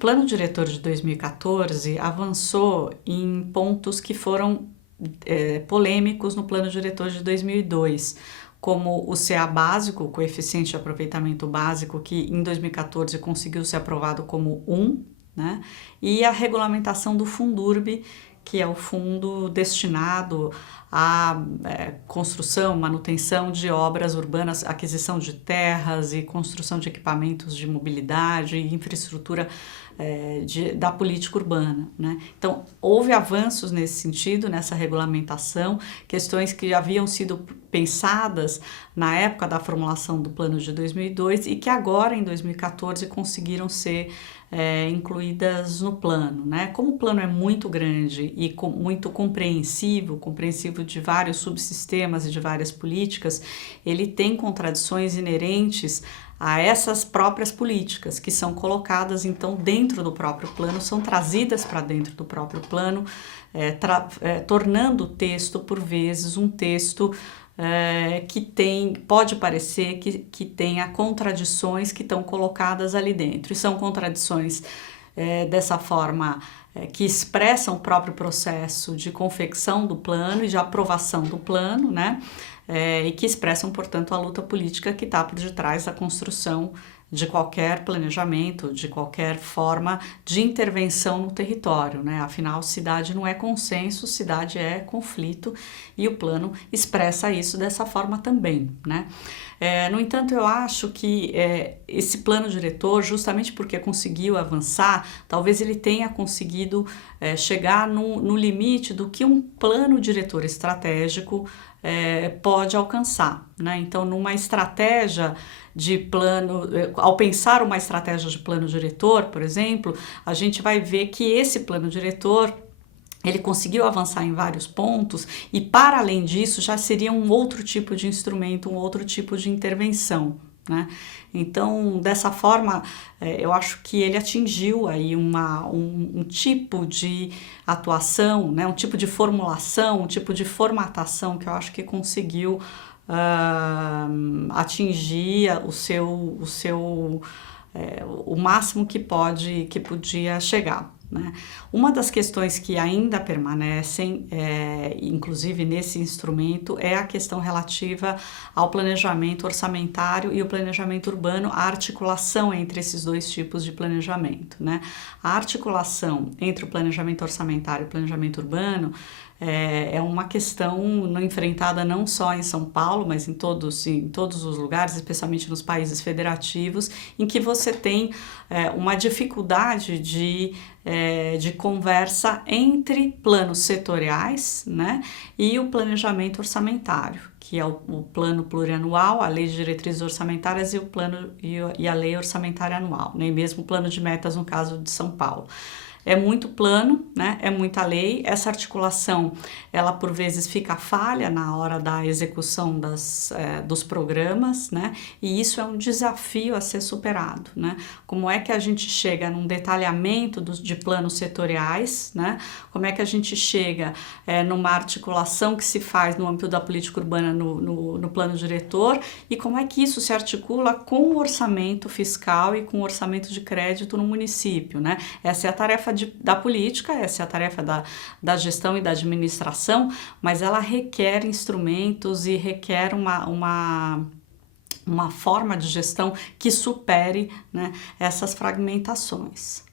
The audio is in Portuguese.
plano diretor de 2014 avançou em pontos que foram polêmicos no plano diretor de 2002, como o CA básico, o coeficiente de aproveitamento básico, que em 2014 conseguiu ser aprovado como 1, né? E a regulamentação do Fundurb, que é o fundo destinado à construção, manutenção de obras urbanas, aquisição de terras e construção de equipamentos de mobilidade e infraestrutura da política urbana, né? Então, houve avanços nesse sentido, nessa regulamentação, questões que haviam sido pensadas na época da formulação do plano de 2002 e que agora, em 2014, conseguiram ser incluídas no plano, né? Como o plano é muito grande e muito compreensivo de vários subsistemas e de várias políticas, ele tem contradições inerentes a essas próprias políticas, que são colocadas então dentro do próprio plano, são trazidas para dentro do próprio plano, tornando o texto, por vezes, um texto que pode parecer que tenha contradições que estão colocadas ali dentro. E são contradições dessa forma que expressam o próprio processo de confecção do plano e de aprovação do plano, né? E que expressam, portanto, a luta política que está por detrás da construção de qualquer planejamento, de qualquer forma de intervenção no território, né? Afinal, cidade não é consenso, cidade é conflito e o plano expressa isso dessa forma também, né? No entanto, eu acho que esse plano diretor, justamente porque conseguiu avançar, talvez ele tenha conseguido chegar no limite do que um plano diretor estratégico pode alcançar, né? Então, numa estratégia de plano, ao pensar uma estratégia de plano diretor, por exemplo, a gente vai ver que esse plano diretor ele conseguiu avançar em vários pontos e, para além disso, já seria um outro tipo de instrumento, um outro tipo de intervenção, né? Então, dessa forma, eu acho que ele atingiu aí um tipo de atuação, né? Um tipo de formulação, um tipo de formatação que eu acho que conseguiu atingir o máximo que podia chegar, né? Uma das questões que ainda permanecem, inclusive nesse instrumento, é a questão relativa ao planejamento orçamentário e o planejamento urbano, a articulação entre esses dois tipos de planejamento, né? A articulação entre o planejamento orçamentário e o planejamento urbano é uma questão enfrentada não só em São Paulo, mas em todos os lugares, especialmente nos países federativos, em que você tem uma dificuldade de conversa entre planos setoriais, né, e o planejamento orçamentário, que é o plano plurianual, a lei de diretrizes orçamentárias e a lei orçamentária anual, nem mesmo o plano de metas no caso de São Paulo. É muito plano, né? É muita lei, essa articulação, ela por vezes fica falha na hora da execução dos programas, né? E isso é um desafio a ser superado, né? Como é que a gente chega num detalhamento de planos setoriais, né? Como é que a gente chega numa articulação que se faz no âmbito da política urbana no plano diretor e como é que isso se articula com o orçamento fiscal e com o orçamento de crédito no município, né? Essa é a tarefa da política, essa é a tarefa da gestão e da administração, mas ela requer instrumentos e requer uma forma de gestão que supere, né, essas fragmentações.